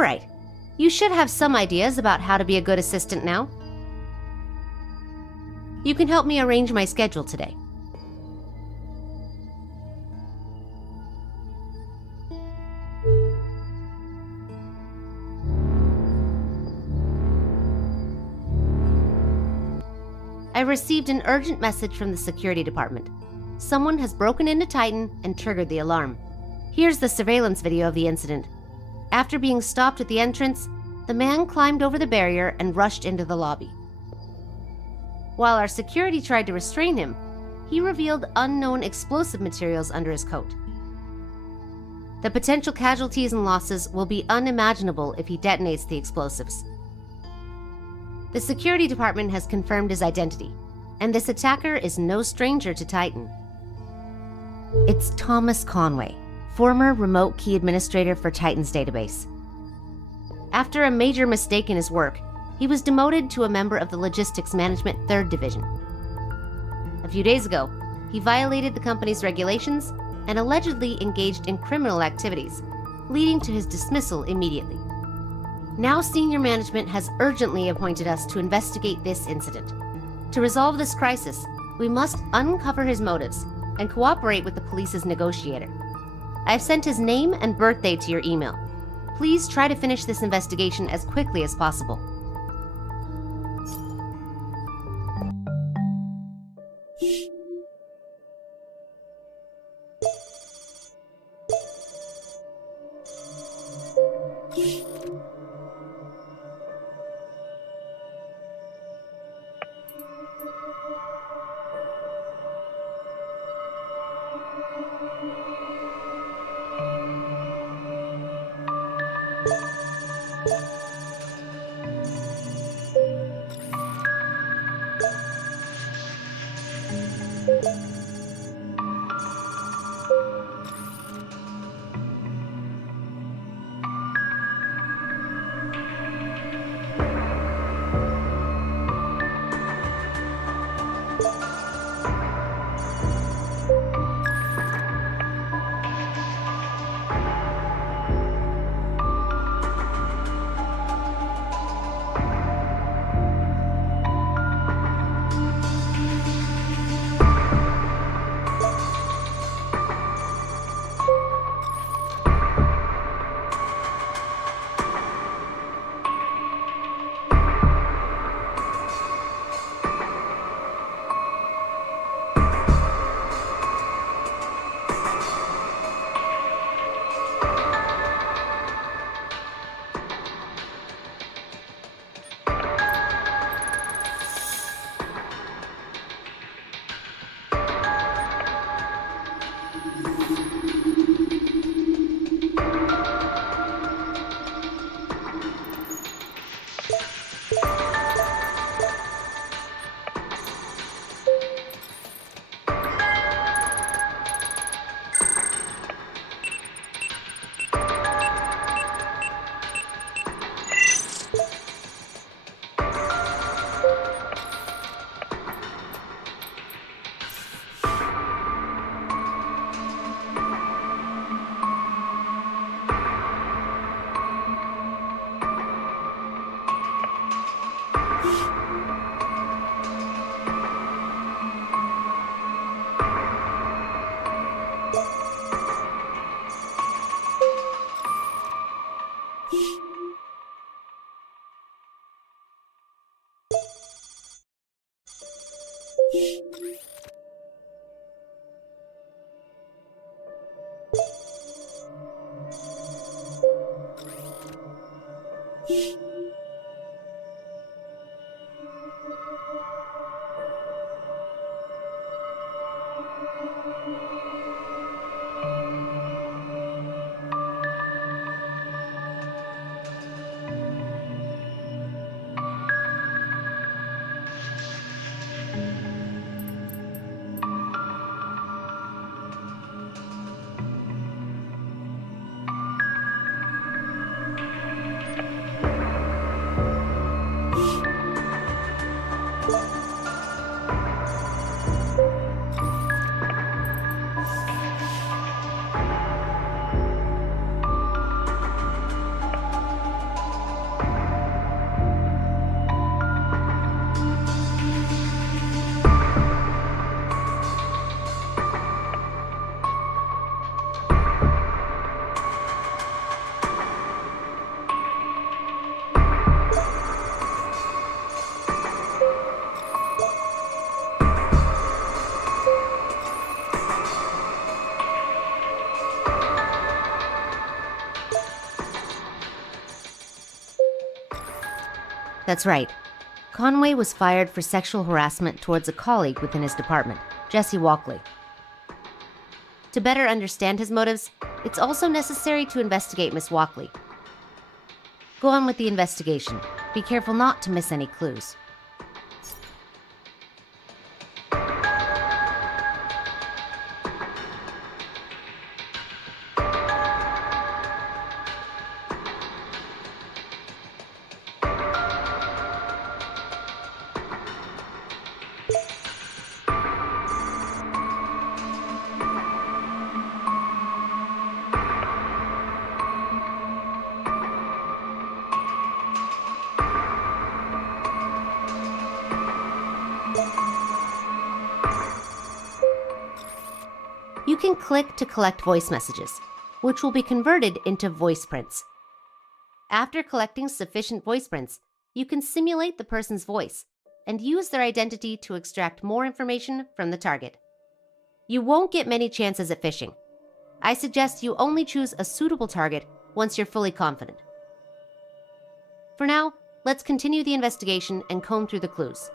Alright, you should have some ideas about how to be a good assistant now. You can help me arrange my schedule today. I received an urgent message from the security department. Someone has broken into Titan and triggered the alarm. Here's the surveillance video of the incident. After being stopped at the entrance, the man climbed over the barrier and rushed into the lobby. While our security tried to restrain him, he revealed unknown explosive materials under his coat. The potential casualties and losses will be unimaginable if he detonates the explosives. The security department has confirmed his identity, and this attacker is no stranger to Titan. It's Thomas Conway, former remote key administrator for Titan's database. After a major mistake in his work, he was demoted to a member of the Logistics Management 3rd Division. A few days ago, he violated the company's regulations and allegedly engaged in criminal activities, leading to his dismissal immediately. Now senior management has urgently appointed us to investigate this incident. To resolve this crisis, we must uncover his motives and cooperate with the police's negotiator. I've sent his name and birthday to your email. Please try to finish this investigation as quickly as possible. That's right. Conway was fired for sexual harassment towards a colleague within his department, Jesse Walkley. To better understand his motives, it's also necessary to investigate Miss Walkley. Go on with the investigation. Be careful not to miss any clues. You can click to collect voice messages, which will be converted into voice prints. After collecting sufficient voice prints, you can simulate the person's voice and use their identity to extract more information from the target. You won't get many chances at phishing. I suggest you only choose a suitable target once you're fully confident. For now, let's continue the investigation and comb through the clues.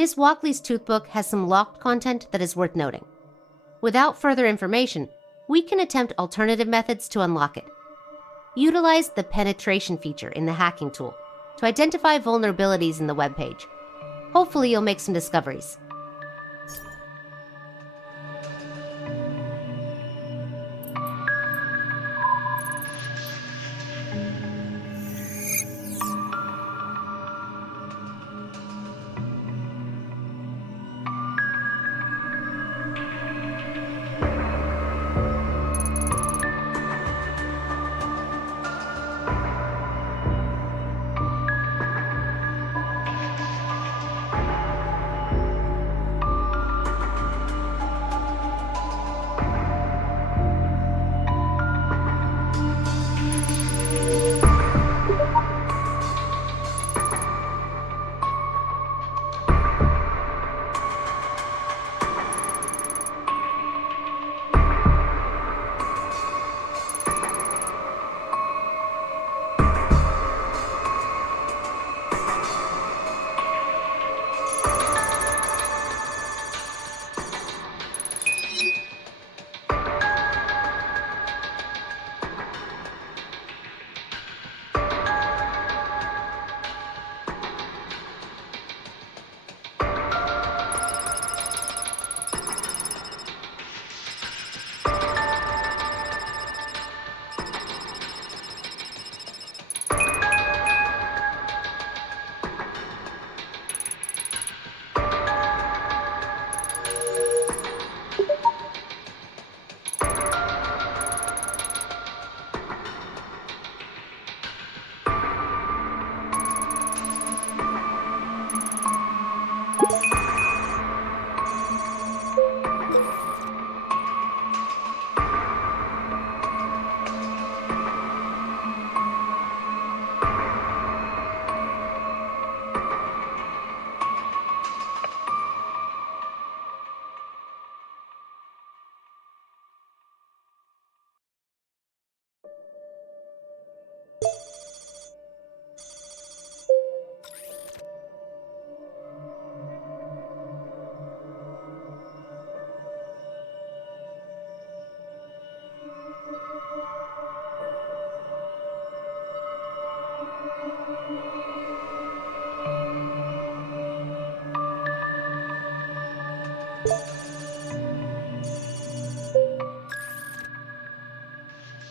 Ms. Walkley's toothbook has some locked content that is worth noting. Without further information, we can attempt alternative methods to unlock it. Utilize the penetration feature in the hacking tool to identify vulnerabilities in the web page. Hopefully you'll make some discoveries.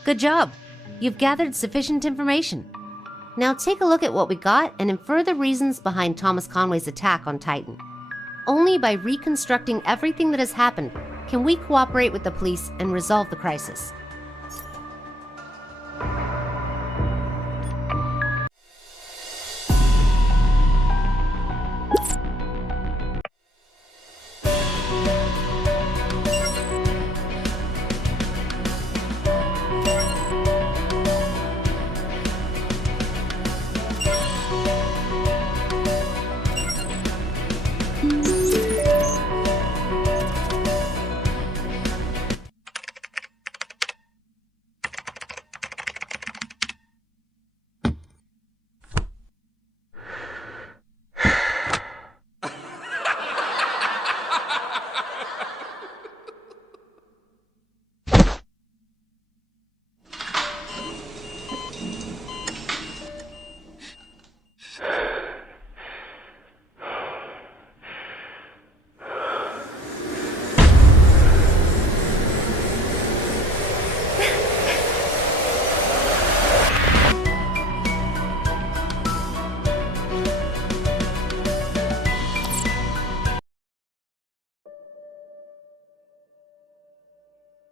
Good job. You've gathered sufficient information. Now take a look at what we got and infer the reasons behind Thomas Conway's attack on Titan. Only by reconstructing everything that has happened can we cooperate with the police and resolve the crisis.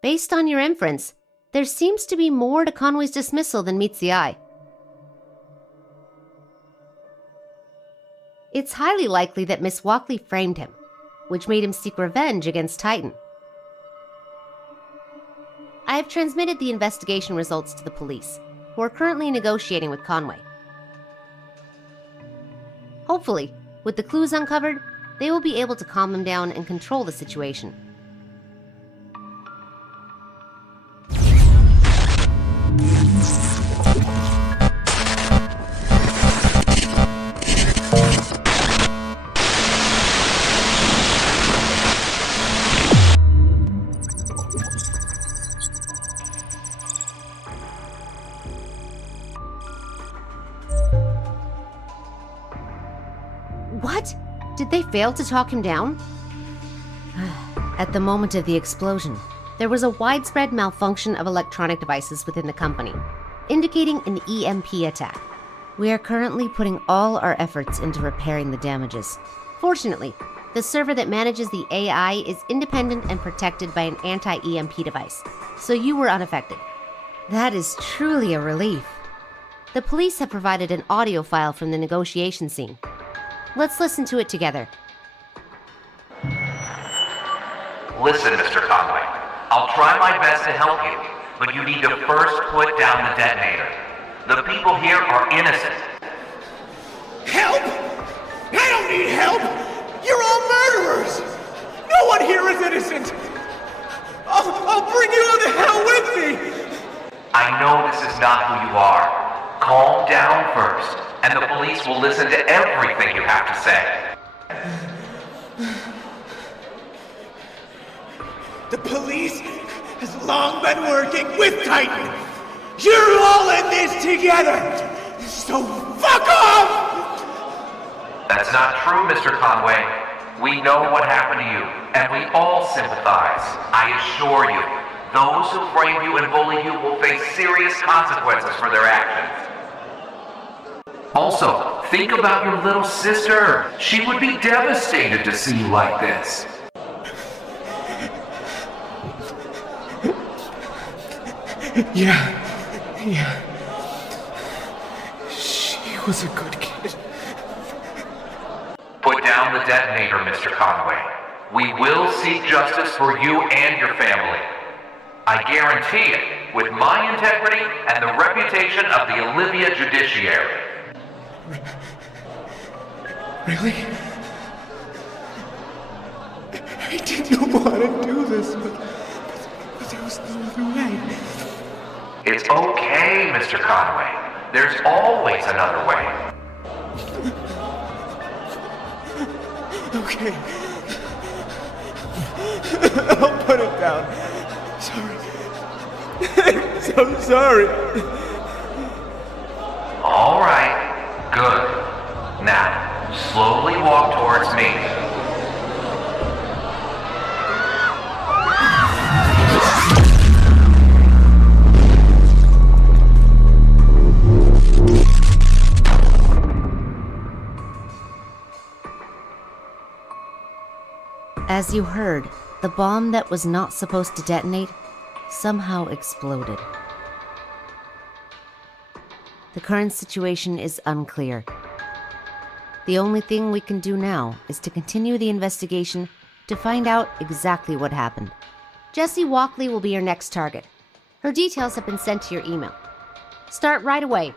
Based on your inference, there seems to be more to Conway's dismissal than meets the eye. It's highly likely that Miss Walkley framed him, which made him seek revenge against Titan. I have transmitted the investigation results to the police, who are currently negotiating with Conway. Hopefully, with the clues uncovered, they will be able to calm him down and control the situation. What? Did they fail to talk him down? At the moment of the explosion, there was a widespread malfunction of electronic devices within the company, indicating an EMP attack. We are currently putting all our efforts into repairing the damages. Fortunately, the server that manages the AI is independent and protected by an anti-EMP device, so you were unaffected. That is truly a relief. The police have provided an audio file from the negotiation scene. Let's listen to it together. Listen, Mr. Conway. I'll try my best to help you, but you need to first put down the detonator. The people here are innocent. Help? I don't need help! You're all murderers! No one here is innocent! I'll bring you all to hell with me! I know this is not who you are. Calm down first, and the police will listen to everything you have to say. The police has long been working with Titan. You're all in this together, so fuck off! That's not true, Mr. Conway. We know what happened to you, and we all sympathize. I assure you, those who frame you and bully you will face serious consequences for their actions. Also, think about your little sister. She would be devastated to see you like this. Yeah. She was a good kid. Put down the detonator, Mr. Conway. We will seek justice for you and your family. I guarantee it, with my integrity and the reputation of the Olivia judiciary. Really? I didn't want to do this, but there was no other way. It's okay, Mr. Conway. There's always another way. Okay. I'll put it down. Sorry. I'm so sorry. All right. Good. Now, slowly walk towards me. As you heard, the bomb that was not supposed to detonate somehow exploded. The current situation is unclear. The only thing we can do now is to continue the investigation to find out exactly what happened. Jessie Walkley will be your next target. Her details have been sent to your email. Start right away.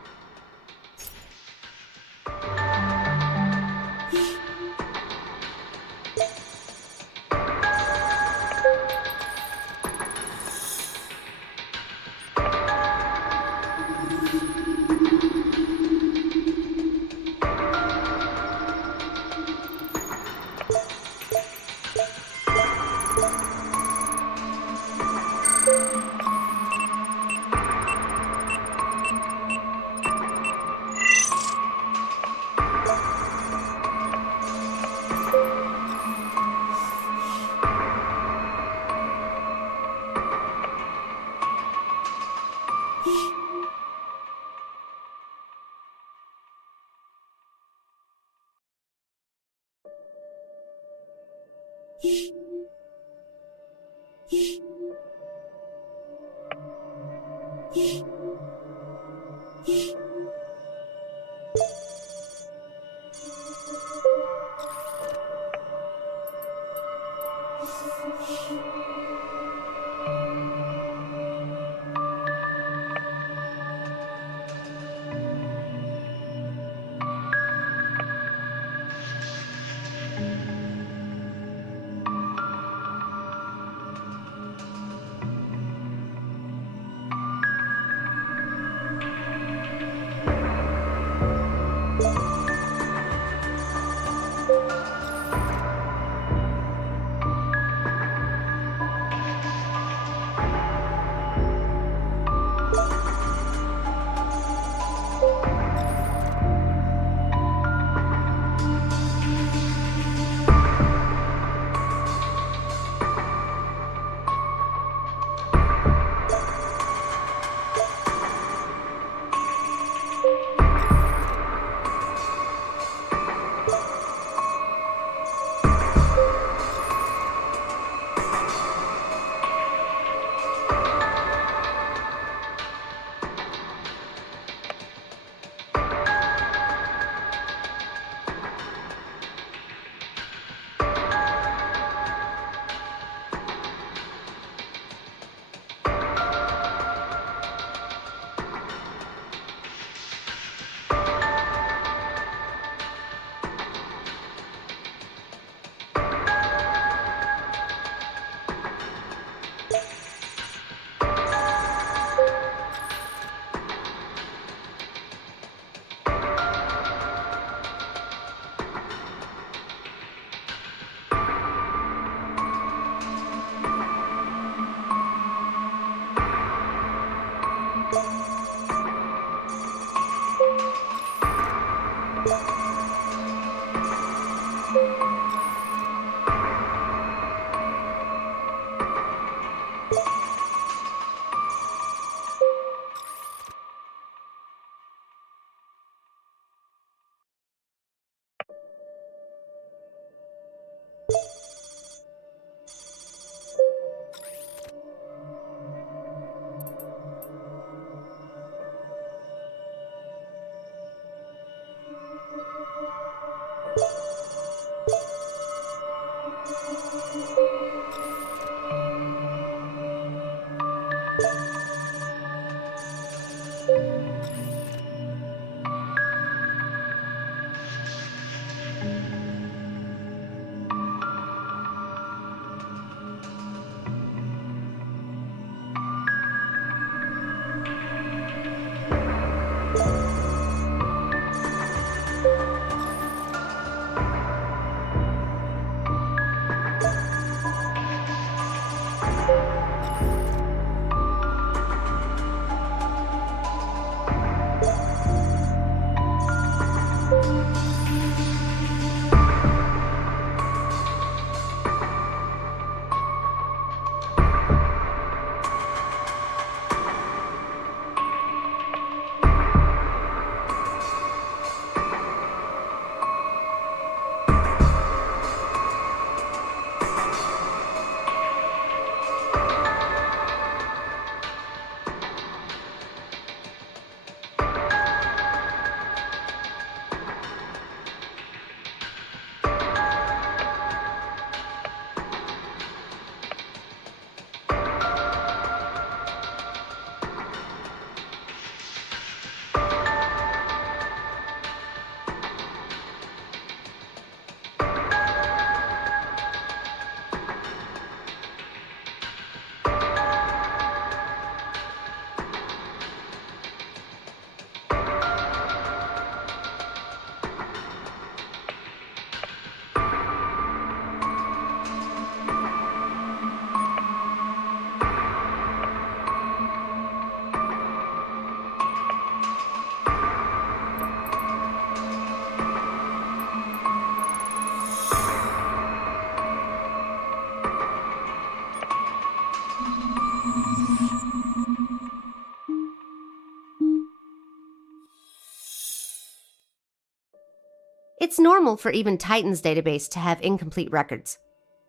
It's normal for even Titan's database to have incomplete records.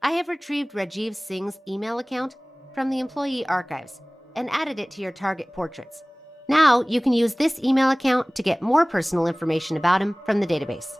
I have retrieved Rajiv Singh's email account from the employee archives and added it to your target portraits. Now you can use this email account to get more personal information about him from the database.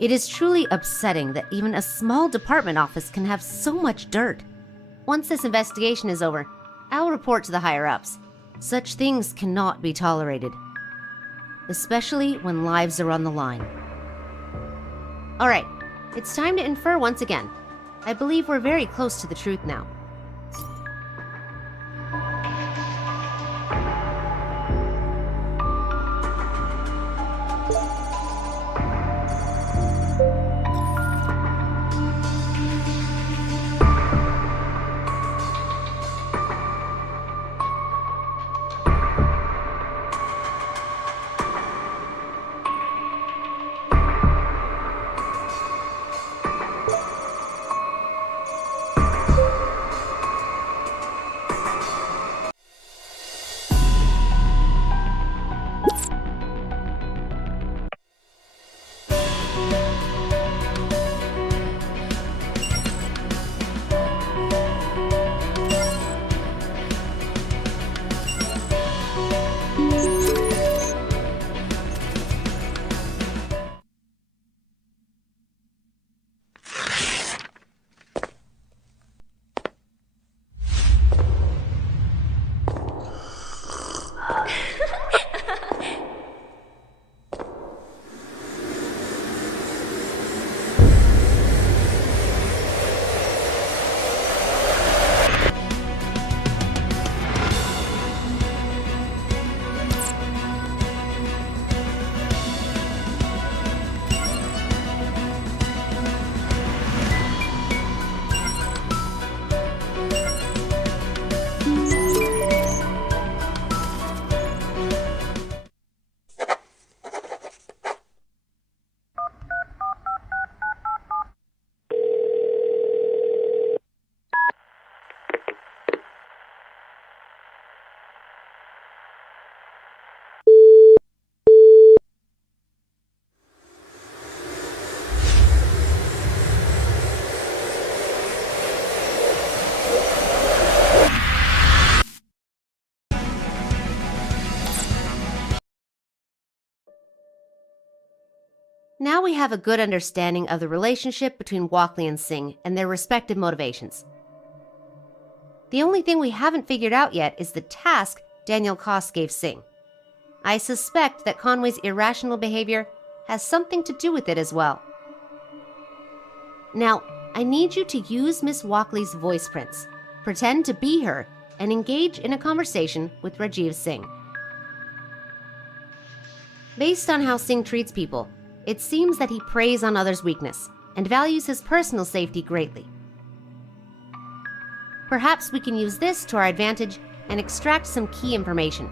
It is truly upsetting that even a small department office can have so much dirt. Once this investigation is over, I'll report to the higher-ups. Such things cannot be tolerated, especially when lives are on the line. Alright, it's time to infer once again. I believe we're very close to the truth now. Now we have a good understanding of the relationship between Walkley and Singh and their respective motivations. The only thing we haven't figured out yet is the task Daniel Koss gave Singh. I suspect that Conway's irrational behavior has something to do with it as well. Now, I need you to use Miss Walkley's voice prints, pretend to be her, and engage in a conversation with Rajiv Singh. Based on how Singh treats people, it seems that he preys on others' weakness and values his personal safety greatly. Perhaps we can use this to our advantage and extract some key information.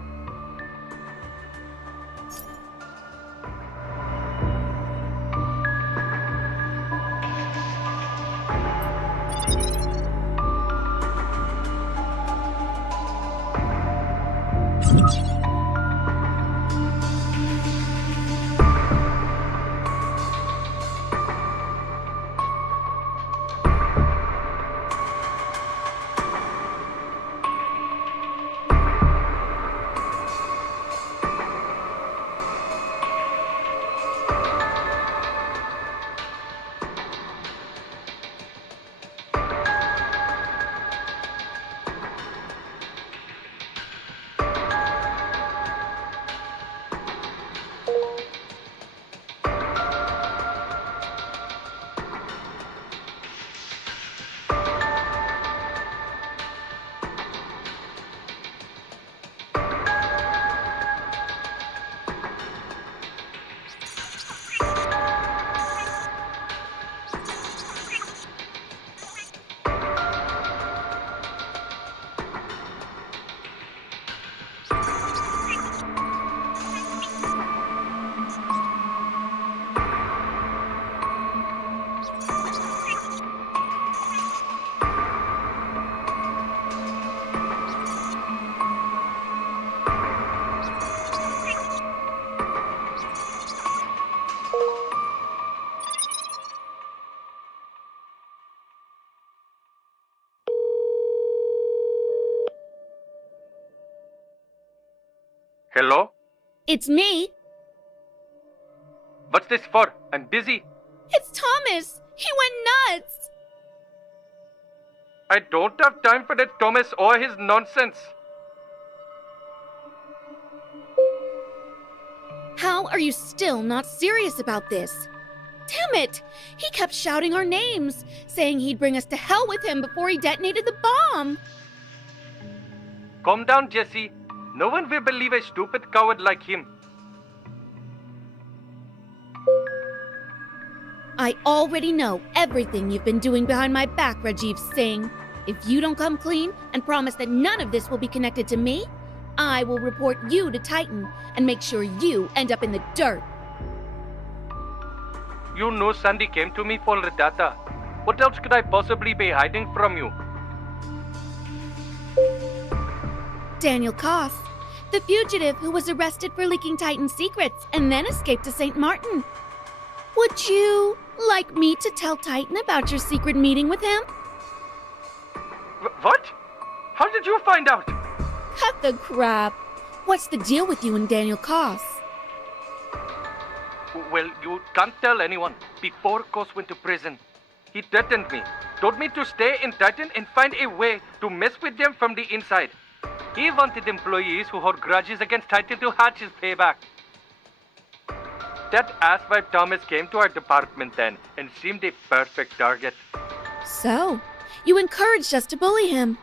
Hello? It's me. What's this for? I'm busy. It's Thomas. He went nuts. I don't have time for that Thomas or his nonsense. How are you still not serious about this? Damn it! He kept shouting our names, saying he'd bring us to hell with him before he detonated the bomb. Calm down, Jesse. No one will believe a stupid coward like him. I already know everything you've been doing behind my back, Rajiv Singh. If you don't come clean and promise that none of this will be connected to me, I will report you to Titan and make sure you end up in the dirt. You know Sandy came to me for the data. What else could I possibly be hiding from you? Daniel Koss, the fugitive who was arrested for leaking Titan secrets and then escaped to St. Martin. Would you like me to tell Titan about your secret meeting with him? What? How did you find out? Cut the crap. What's the deal with you and Daniel Koss? Well, you can't tell anyone. Before Koss went to prison, he threatened me, told me to stay in Titan and find a way to mess with them from the inside. He wanted employees who hold grudges against Titan to hatch his payback. That asswipe Thomas came to our department then and seemed a perfect target. So, you encouraged us to bully him.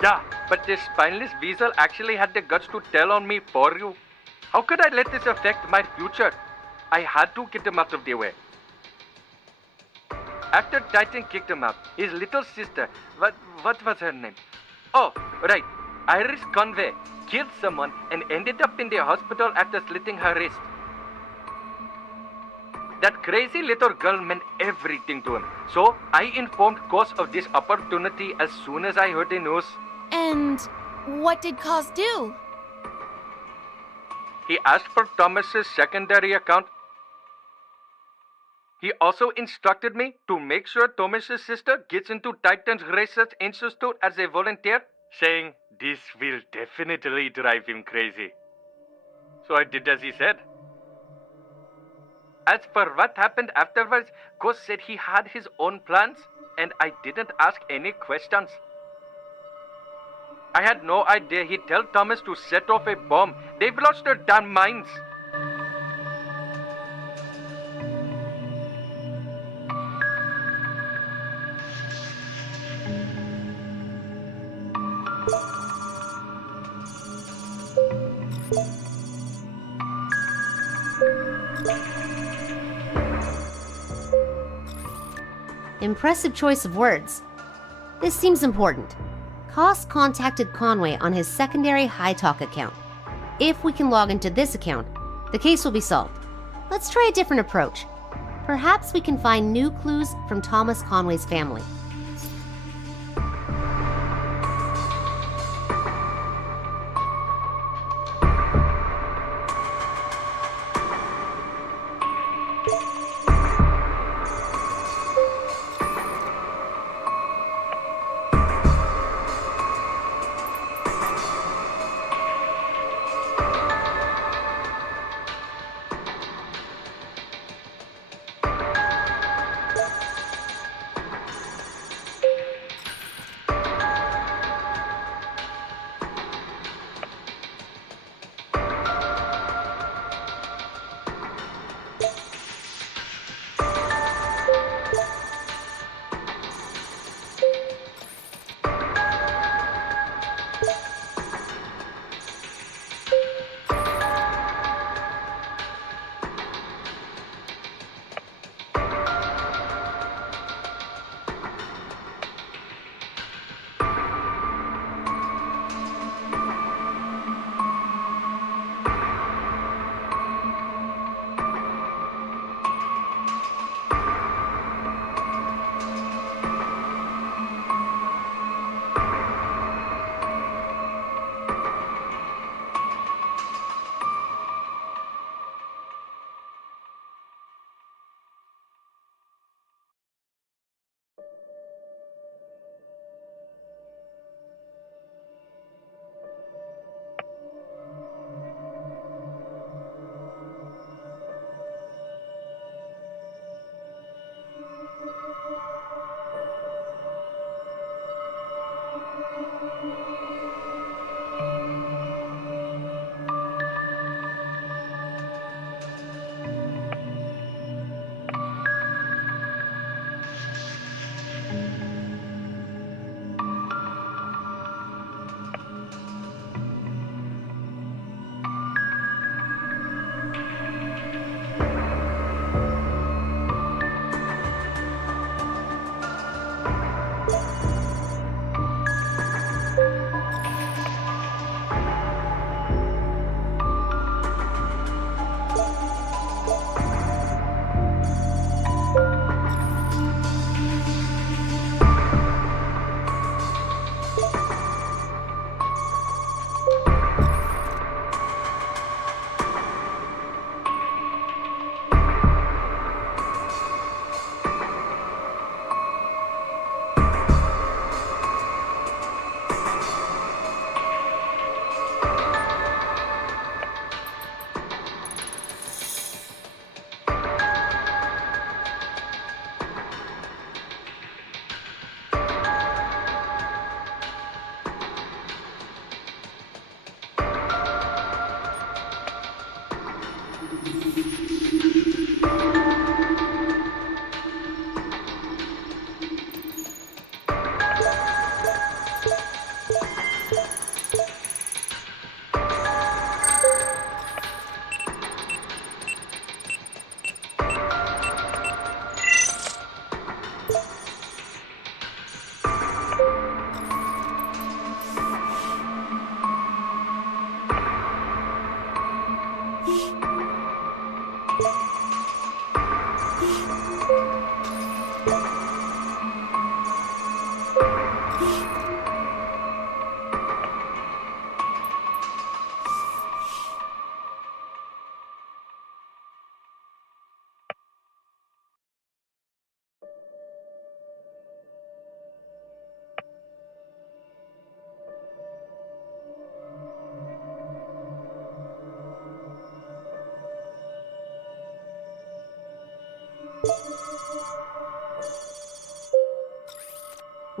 Yeah, but this spineless weasel actually had the guts to tell on me for you. How could I let this affect my future? I had to get him out of the way. After Titan kicked him out, his little sister, what was her name? Oh, right, Iris Conway, killed someone and ended up in the hospital after slitting her wrist. That crazy little girl meant everything to him, so I informed Koss of this opportunity as soon as I heard the news. And what did Koss do? He asked for Thomas's secondary account. He also instructed me to make sure Thomas's sister gets into Titan's Research Institute as a volunteer, saying this will definitely drive him crazy. So I did as he said. As for what happened afterwards, Gus said he had his own plans, and I didn't ask any questions. I had no idea he'd tell Thomas to set off a bomb. They've lost their damn minds. Impressive choice of words. This seems important. Koss contacted Conway on his secondary High Talk account. If we can log into this account, the case will be solved. Let's try a different approach. Perhaps we can find new clues from Thomas Conway's family.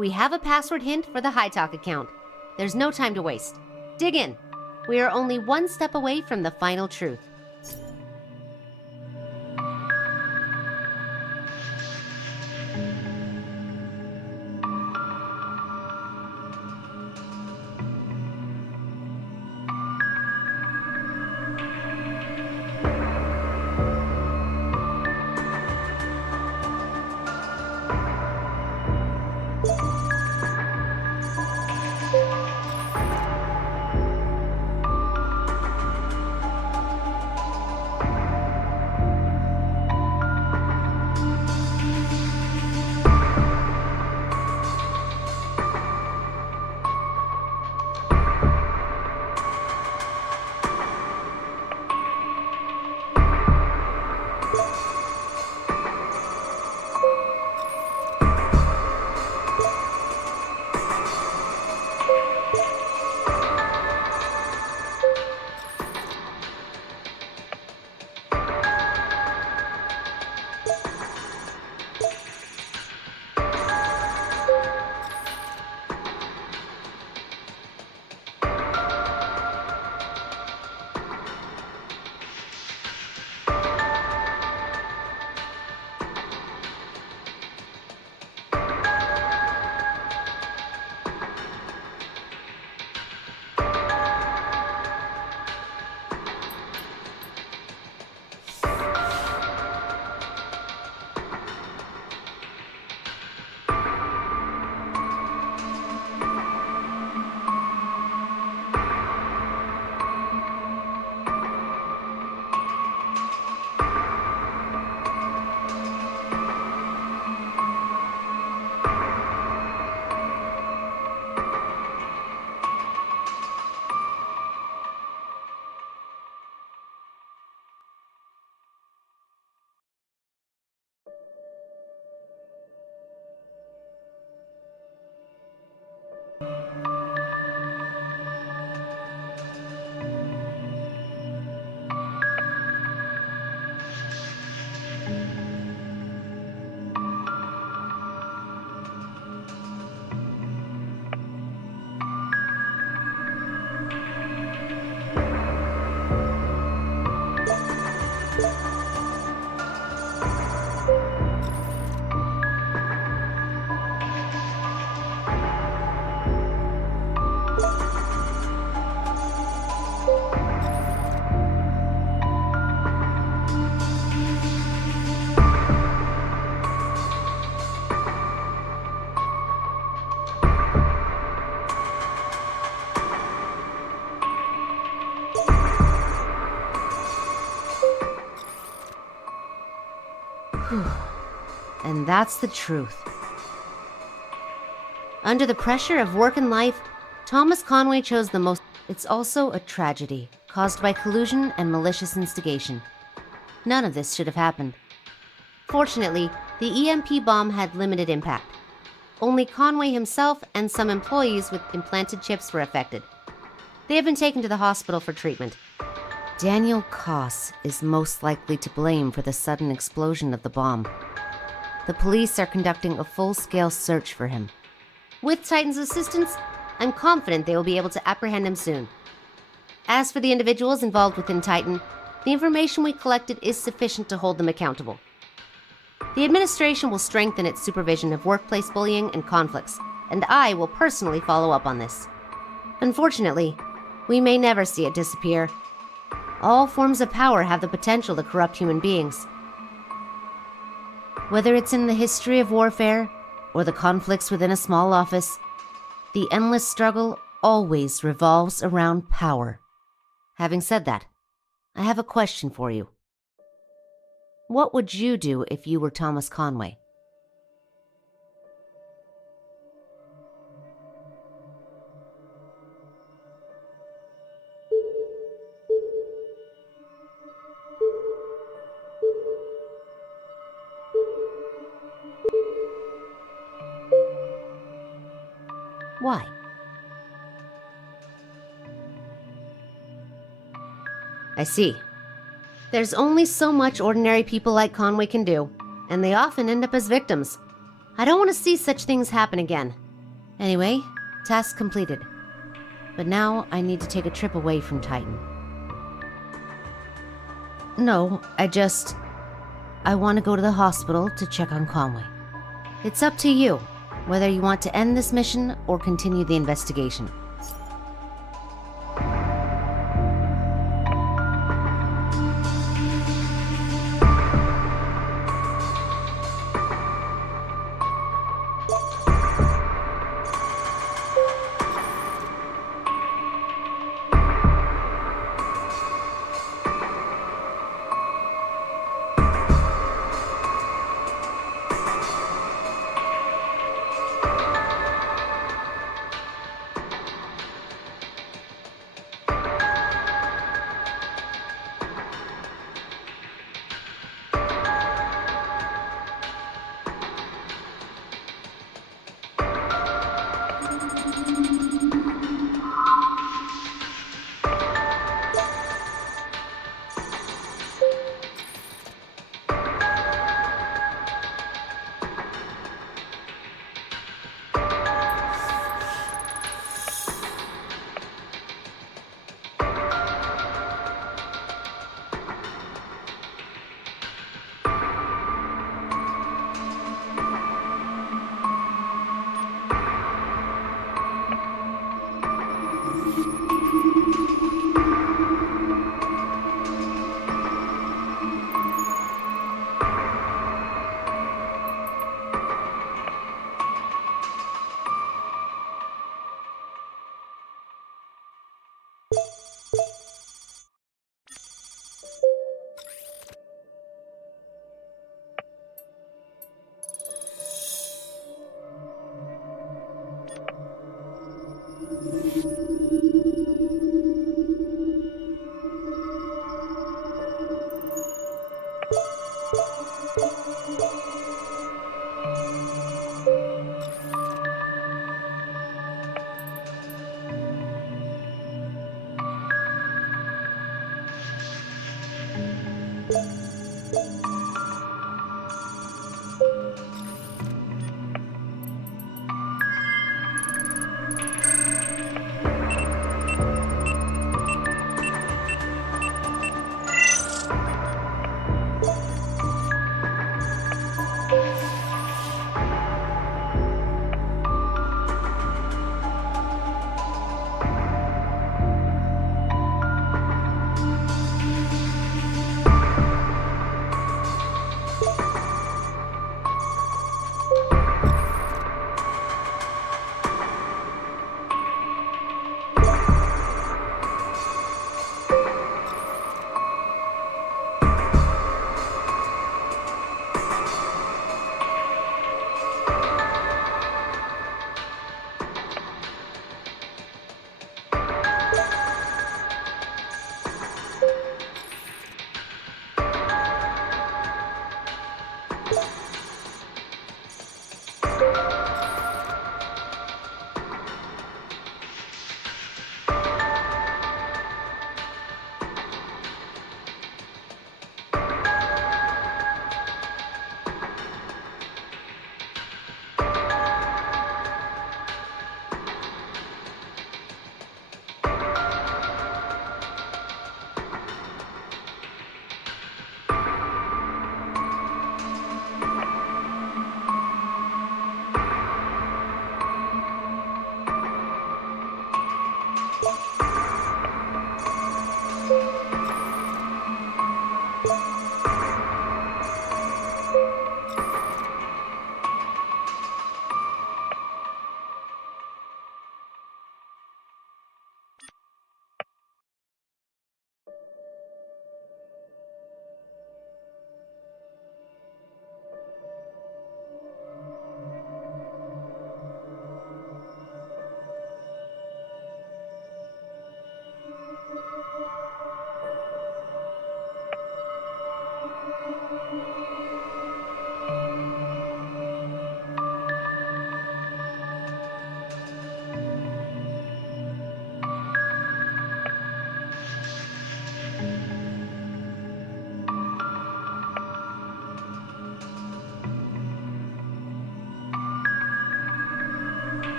We have a password hint for the High Talk account. There's no time to waste. Dig in. We are only one step away from the final truth. And that's the truth. Under the pressure of work and life, Thomas Conway chose the most. It's also a tragedy caused by collusion and malicious instigation. None of this should have happened. Fortunately, the EMP bomb had limited impact. Only Conway himself and some employees with implanted chips were affected. They have been taken to the hospital for treatment. Daniel Koss is most likely to blame for the sudden explosion of the bomb. The police are conducting a full-scale search for him. With Titan's assistance, I'm confident they will be able to apprehend him soon. As for the individuals involved within Titan, the information we collected is sufficient to hold them accountable. The administration will strengthen its supervision of workplace bullying and conflicts, and I will personally follow up on this. Unfortunately, we may never see it disappear. All forms of power have the potential to corrupt human beings. Whether it's in the history of warfare or the conflicts within a small office, the endless struggle always revolves around power. Having said that, I have a question for you. What would you do if you were Thomas Conway? Why? I see. There's only so much ordinary people like Conway can do, and they often end up as victims. I don't want to see such things happen again. Anyway, task completed. But now I need to take a trip away from Titan. No, I want to go to the hospital to check on Conway. It's up to you, whether you want to end this mission or continue the investigation.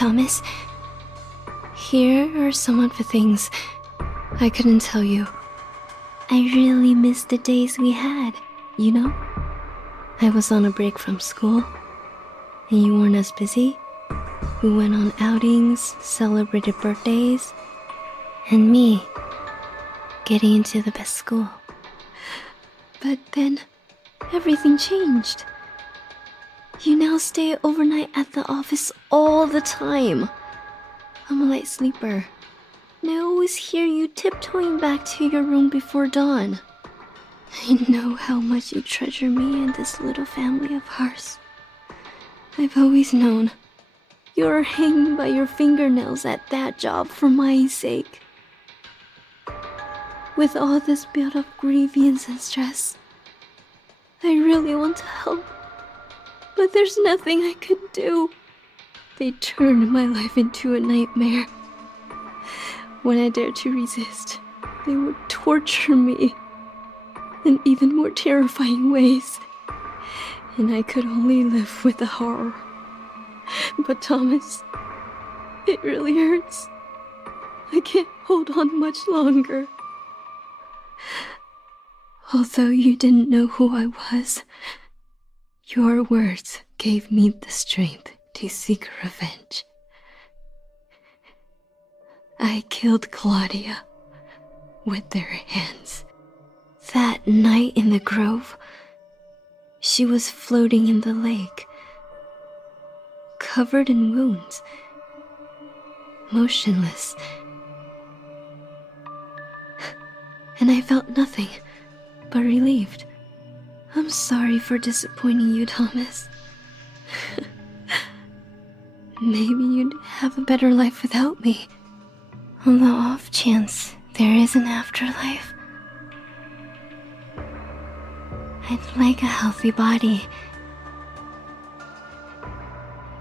Thomas, here are some of the things I couldn't tell you. I really miss the days we had, you know? I was on a break from school, and you weren't as busy. We went on outings, celebrated birthdays, and me getting into the best school. But then, everything changed. You now stay overnight at the office all the time. I'm a light sleeper, and I always hear you tiptoeing back to your room before dawn. I know how much you treasure me and this little family of ours. I've always known you're hanging by your fingernails at that job for my sake. With all this built-up grievance and stress, I really want to help, but there's nothing I could do. They turned my life into a nightmare. When I dared to resist, they would torture me in even more terrifying ways, and I could only live with the horror. But Thomas, it really hurts. I can't hold on much longer. Although you didn't know who I was, your words gave me the strength to seek revenge. I killed Claudia with their hands. That night in the grove, she was floating in the lake, covered in wounds, motionless. And I felt nothing but relieved. I'm sorry for disappointing you, Thomas. Maybe you'd have a better life without me. On the off chance there is an afterlife, I'd like a healthy body.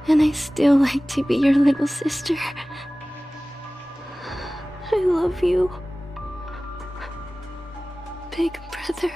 And I still like to be your little sister. I love you, big brother.